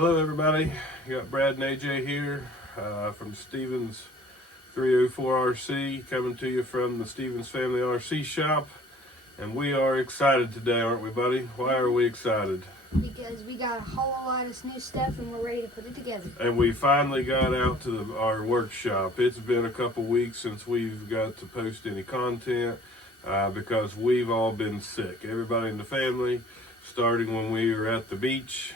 Hello everybody, you got Brad and AJ here from Stevens304RC, coming to you from the StevensFamilyRC shop, and we are excited today, aren't we, buddy? Why are we excited? Because we got a whole lot of new stuff and we're ready to put it together. And we finally got out to our workshop. It's been a couple weeks since we've got to post any content because we've all been sick. Everybody in the family, starting when we were at the beach.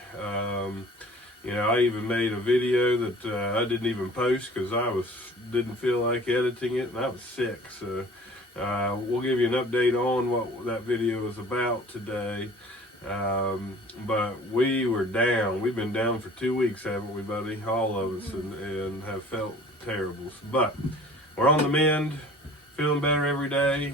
I even made a video that I didn't even post because didn't feel like editing it, and I was sick. So we'll give you an update on what that video is about today. But we were down. We've been down for 2 weeks, haven't we, buddy? All of us, and have felt terrible. But we're on the mend, feeling better every day.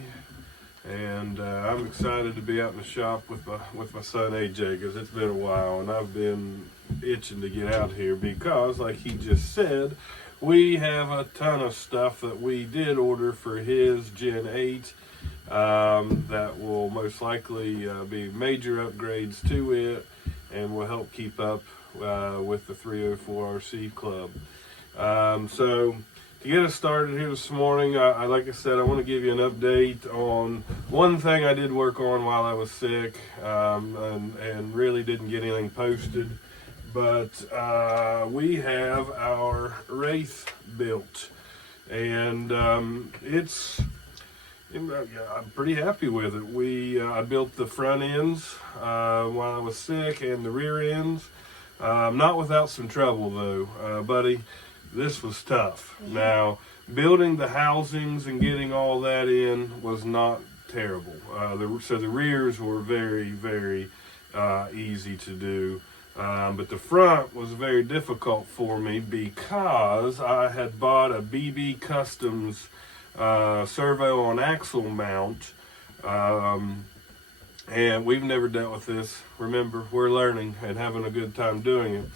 And I'm excited to be out in the shop with my son AJ, because it's been a while and I've been itching to get out here because, like he just said, we have a ton of stuff that we did order for his Gen 8 that will most likely be major upgrades to it and will help keep up with the 304RC club. So to get us started here this morning, like I said, I want to give you an update on one thing I did work on while I was sick and really didn't get anything posted. But we have our Wraith built, and I'm pretty happy with it. I built the front ends while I was sick and the rear ends. Not without some trouble though, buddy. This was tough. Now, building the housings and getting all that in was not terrible. So the rears were very, very easy to do. But the front was very difficult for me because I had bought a BB Customs servo on axle mount. And we've never dealt with this. Remember, we're learning and having a good time doing it.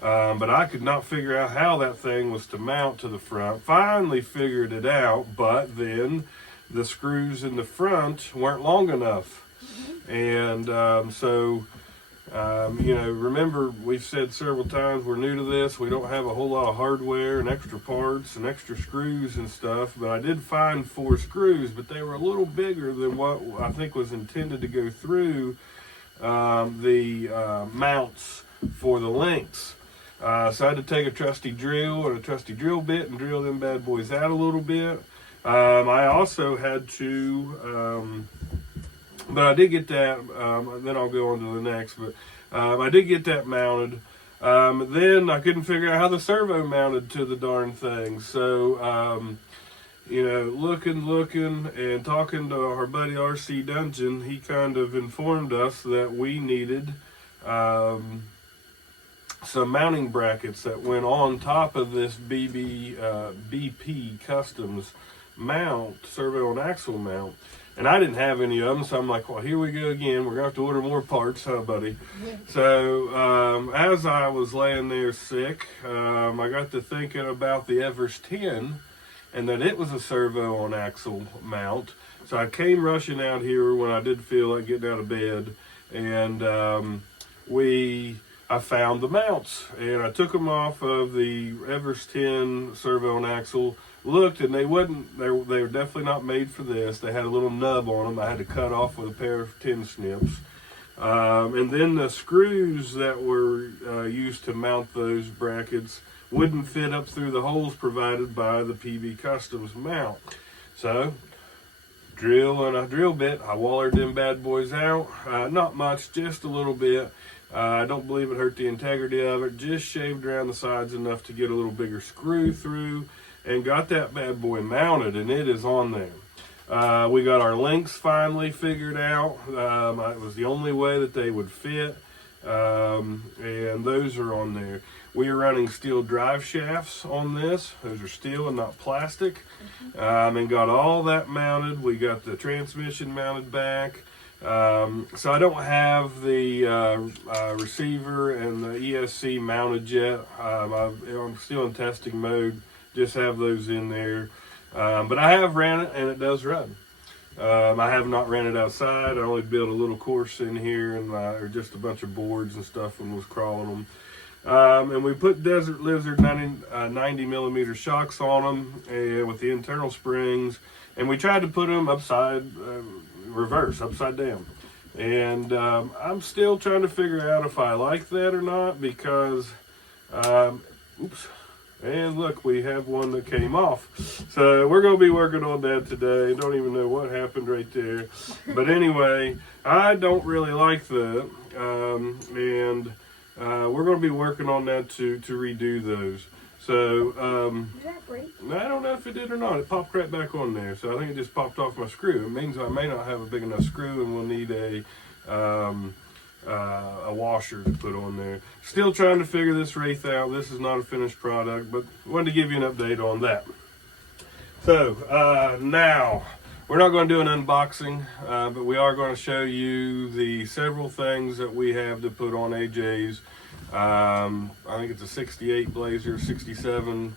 But I could not figure out how that thing was to mount to the front. Finally figured it out, but then the screws in the front weren't long enough. And remember, we've said several times we're new to this. We don't have a whole lot of hardware and extra parts and extra screws and stuff. But I did find 4 screws, but they were a little bigger than what I think was intended to go through the mounts for the links. So I had to take a trusty drill and a trusty drill bit and drill them bad boys out a little bit. I also had to, but I did get that, then I'll go on to the next, but I did get that mounted. Then I couldn't figure out how the servo mounted to the darn thing. So, looking and talking to our buddy RC Dungeon, he kind of informed us that we needed some mounting brackets that went on top of this BP Customs mount, servo and axle mount. And I didn't have any of them, so I'm like, well, here we go again. We're going to have to order more parts, huh, buddy? So as I was laying there sick, I got to thinking about the Everest 10 and that it was a servo on axle mount. So I came rushing out here when I did feel like getting out of bed, and I found the mounts, and I took them off of the Everest 10 servo and axle, looked, and they were definitely not made for this. They had a little nub on them I had to cut off with a pair of 10 snips. And then the screws that were used to mount those brackets wouldn't fit up through the holes provided by the PB Customs mount. So, drill and a drill bit, I wallered them bad boys out. Not much, just a little bit. I don't believe it hurt the integrity of it. Just shaved around the sides enough to get a little bigger screw through and got that bad boy mounted, and it is on there. We got our links finally figured out. It was the only way that they would fit, and those are on there. We are running steel drive shafts on this. Those are steel and not plastic. And got all that mounted. We got the transmission mounted back. So I don't have the receiver and the ESC mounted yet. I'm still in testing mode, just have those in there. But I have ran it and it does run. I have not ran it outside. I only built a little course in here and or just a bunch of boards and stuff and was crawling them. And we put Desert Lizard 90 millimeter shocks on them, and with the internal springs, and we tried to put them upside down. And I'm still trying to figure out if I like that or not, because and look, we have one that came off. So we're going to be working on that today. Don't even know what happened right there. But anyway, I don't really like that. And we're going to be working on that to redo those. So Did that break? I don't know if it did or not. It popped right back on there. So I think it just popped off my screw. It means I may not have a big enough screw, and we'll need a washer to put on there. Still trying to figure this wraith out. This is not a finished product, but wanted to give you an update on that. So now we're not going to do an unboxing, but we are going to show you the several things that we have to put on AJ's. I think it's a 68 Blazer, 67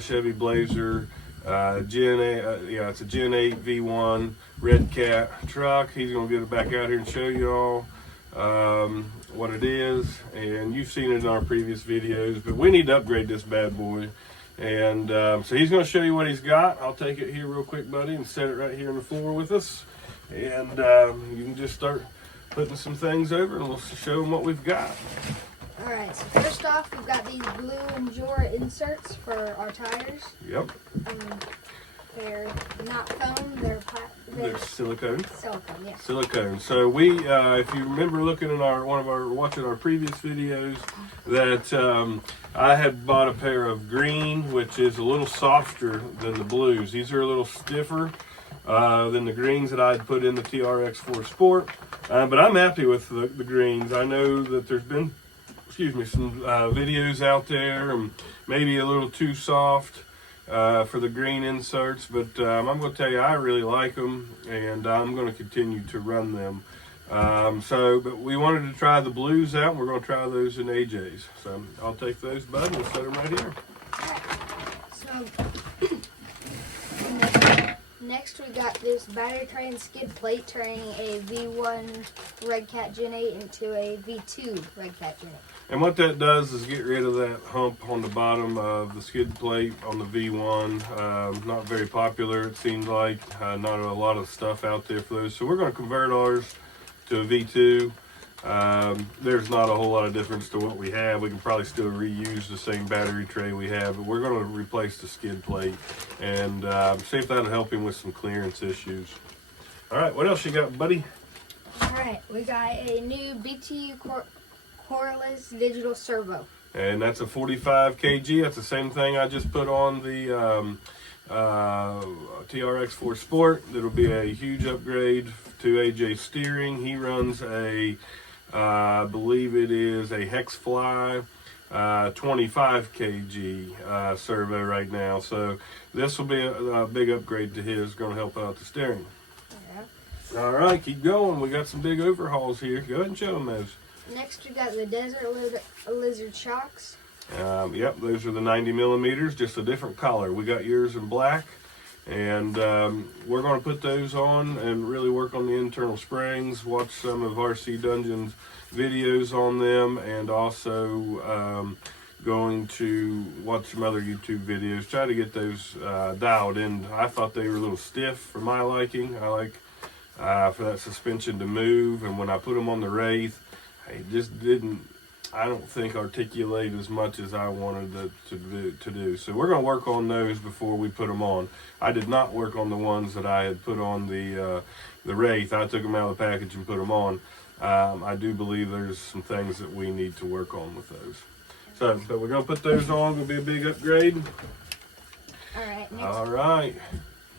Chevy Blazer, Gen 8, it's a Gen 8 V1 Red Cat truck. He's going to get it back out here and show you all what it is, and you've seen it in our previous videos, but we need to upgrade this bad boy. And so he's going to show you what he's got. I'll take it here real quick, buddy, and set it right here on the floor with us, and you can just start putting some things over, and we'll show them what we've got. Alright, so first off, we've got these blue Endura inserts for our tires. Yep. They're not foam, they're They're silicone. Silicone, yeah. Silicone. So we, if you remember looking at watching our previous videos, that I had bought a pair of green, which is a little softer than the blues. These are a little stiffer than the greens that I had put in the TRX4 Sport. But I'm happy with the greens. I know that there's been, some videos out there, and maybe a little too soft for the green inserts, but I'm going to tell you, I really like them, and I'm going to continue to run them. But we wanted to try the blues out, and we're going to try those in AJ's. So I'll take those, bud, and set them right here. So next we got this battery tray and skid plate, turning a V1 Red Cat Gen 8 into a V2 Red Cat Gen 8. And what that does is get rid of that hump on the bottom of the skid plate on the V1. Not very popular, it seems like. Not a lot of stuff out there for those. So we're going to convert ours to a V2. There's not a whole lot of difference to what we have. We can probably still reuse the same battery tray we have, but we're going to replace the skid plate and see if that'll help him with some clearance issues. All right, what else you got, buddy? All right, we got a new BTU Coreless digital servo. And that's a 45 kg. That's the same thing I just put on the TRX4 Sport. It'll be a huge upgrade to AJ's steering. He runs a, I believe it is a Hexfly 25 kg servo right now. So this will be a big upgrade to his. Going to help out the steering. Yeah. All right, keep going. We got some big overhauls here. Go ahead and show them those. Next, we got the Desert Lizard shocks. Yep, those are the 90 millimeters, just a different color. We got yours in black, and we're going to put those on and really work on the internal springs, watch some of RC Dungeon's videos on them, and also going to watch some other YouTube videos, try to get those dialed in. I thought they were a little stiff for my liking. I like for that suspension to move, and when I put them on the Wraith, it just didn't, I don't think, articulate as much as I wanted it to do. So we're going to work on those before we put them on. I did not work on the ones that I had put on the Wraith. I took them out of the package and put them on. I do believe there's some things that we need to work on with those. So we're going to put those on. Going to be a big upgrade. All right. Next, all right.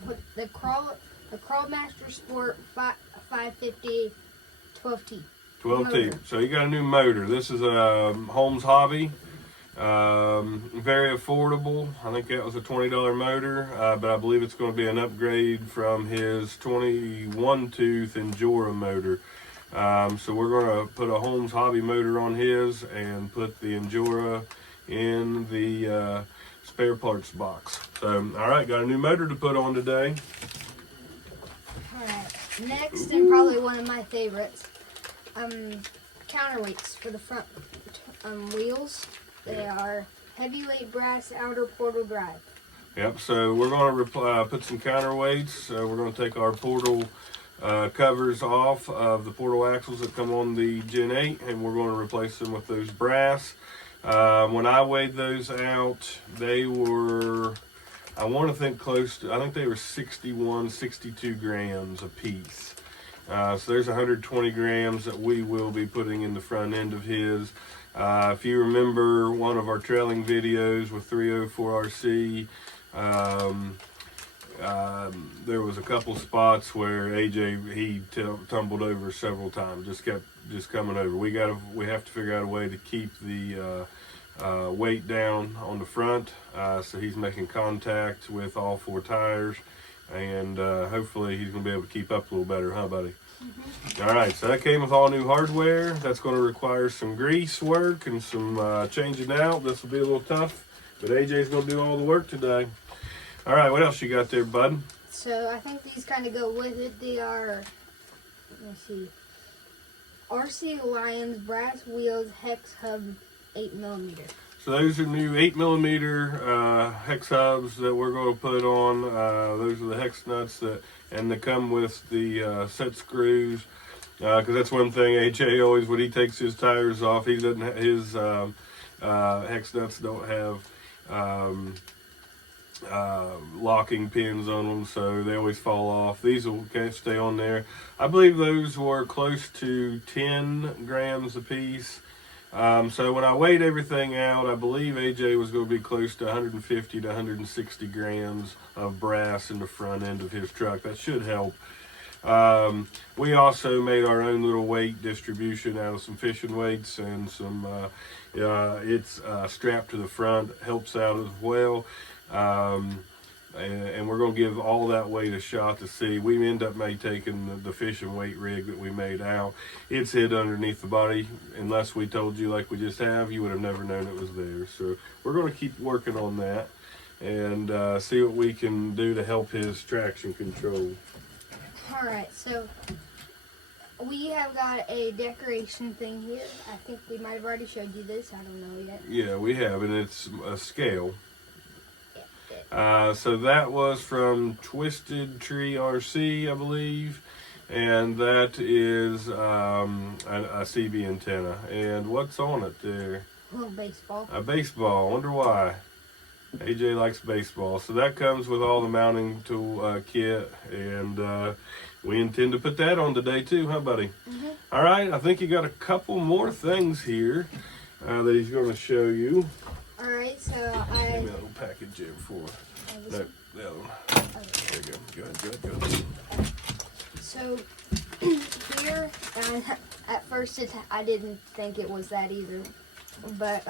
Put the Crawlmaster Sport 550 12T. 12T. So you got a new motor. This is a Holmes Hobby. Very affordable. I think that was a $20 motor, but I believe it's going to be an upgrade from his 21 tooth Endura motor. So we're going to put a Holmes Hobby motor on his and put the Endura in the spare parts box. So, all right, got a new motor to put on today. All right. Next, and probably one of my favorites, counterweights for the front wheels. They are heavyweight brass outer portal drive. Yep, so we're going to put some counterweights. We're going to take our portal covers off of the portal axles that come on the Gen 8, and we're going to replace them with those brass. When I weighed those out, they were, I want to think close to, I think they were 61, 62 grams a piece. So there's 120 grams that we will be putting in the front end of his. If you remember one of our trailing videos with 304RC, there was a couple spots where AJ, he tumbled over several times, just coming over. We have to figure out a way to keep the weight down on the front, so he's making contact with all 4 tires, and hopefully he's going to be able to keep up a little better, huh, buddy? Mm-hmm. All right, so that came with all new hardware. That's going to require some grease work and some changing out. This will be a little tough, but AJ's going to do all the work today. All right, what else you got there, bud? So I think these kind of go with it. They are, let me see, RC Lions brass wheels hex hub 8mm. So those are new 8mm hex hubs that we're going to put on. Those are the hex nuts and they come with the set screws. Because that's one thing AJ always, when he takes his tires off, he doesn't. His hex nuts don't have locking pins on them, so they always fall off. These will stay on there. I believe those were close to 10 grams a piece. So when I weighed everything out, I believe AJ was going to be close to 150 to 160 grams of brass in the front end of his truck. That should help. We also made our own little weight distribution out of some fishing weights and some, it's strapped to the front, helps out as well. And we're going to give all that weight a shot to see. We end up taking the fishing weight rig that we made out. It's hid underneath the body. Unless we told you like we just have, you would have never known it was there. So we're going to keep working on that and see what we can do to help his traction control. All right, so we have got a decoration thing here. I think we might have already showed you this. I don't know yet. Yeah, we have, and it's a scale. So that was from Stevens304RC, I believe, and that is a CB antenna. And what's on it there? A little baseball. A baseball. I wonder why. AJ likes baseball. So that comes with all the mounting tool kit, and we intend to put that on today too, huh, buddy? Mm-hmm. All right, I think you got a couple more things here that he's going to show you. All right, so Give me a little package here before. No, the other one. There you go. Go ahead. So here, at first I didn't think it was that either, but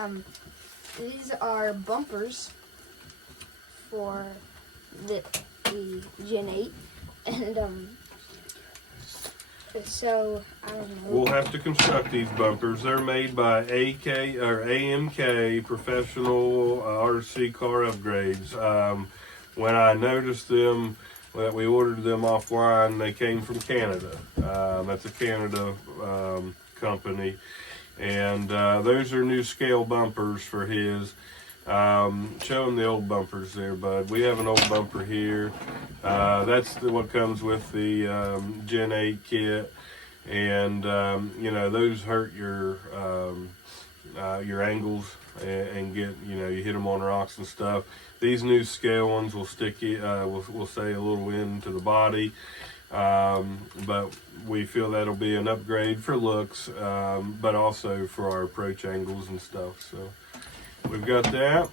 these are bumpers for the Gen 8, and so I don't know. We'll have to construct these bumpers. They're made by AMK Professional RC Car Upgrades. When I noticed them, that we ordered them offline, they came from Canada. That's a Canada company, and those are new scale bumpers for his. Show him the old bumpers there, bud. We have an old bumper here. That's what comes with the Gen 8 kit, and those hurt your angles and get, you hit them on rocks and stuff. These new scale ones will stick will stay a little into the body, but we feel that'll be an upgrade for looks, but also for our approach angles and stuff. So we've got that.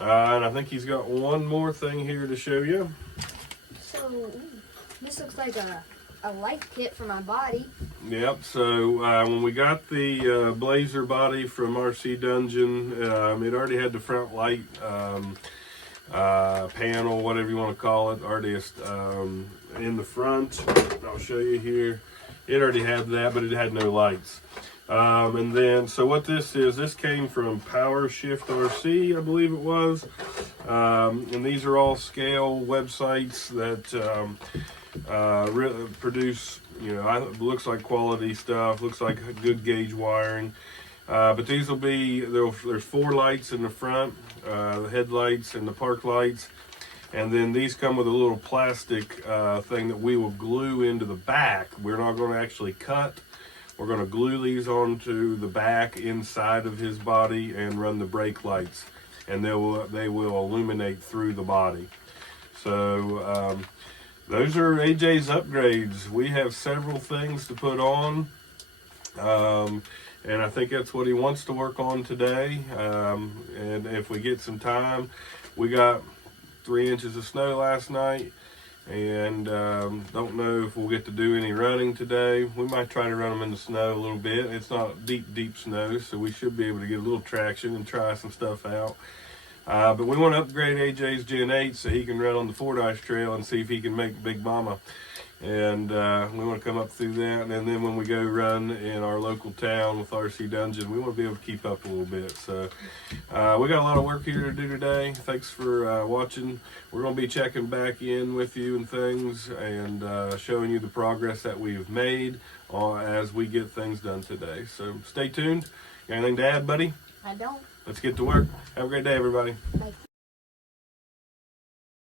And I think he's got one more thing here to show you. So this looks like a light kit for my body. Yep, so when we got the Blazer body from RC Dungeon, it already had the front light panel, whatever you want to call it, already in the front. I'll show you here. It already had that, but it had no lights. And then, so what this is, this came from Power Shift RC, I believe it was. And these are all scale websites that produce it looks like quality stuff, looks like good gauge wiring. But these will be, there's 4 lights in the front, the headlights and the park lights. And then these come with a little plastic thing that we will glue into the back. We're not going to actually cut. We're going to glue these onto the back inside of his body and run the brake lights. And they will illuminate through the body. So those are AJ's upgrades. We have several things to put on. And I think that's what he wants to work on today. And if we get some time, we got 3 inches of snow last night, and don't know if we'll get to do any running today. We might try to run them in the snow a little bit. It's not deep snow, so we should be able to get a little traction and try some stuff out. But we want to upgrade AJ's Gen 8 so he can run on the Fordyce Trail and see if he can make Big Mama. And we want to come up through that, and then when we go run in our local town with RC Dungeon, we want to be able to keep up a little bit. So we got a lot of work here to do today. Thanks for watching. We're going to be checking back in with you and things, and showing you the progress that we've made as we get things done today. So stay tuned. Got anything to add, buddy? I don't. Let's get to work. Have a great day, everybody. Bye.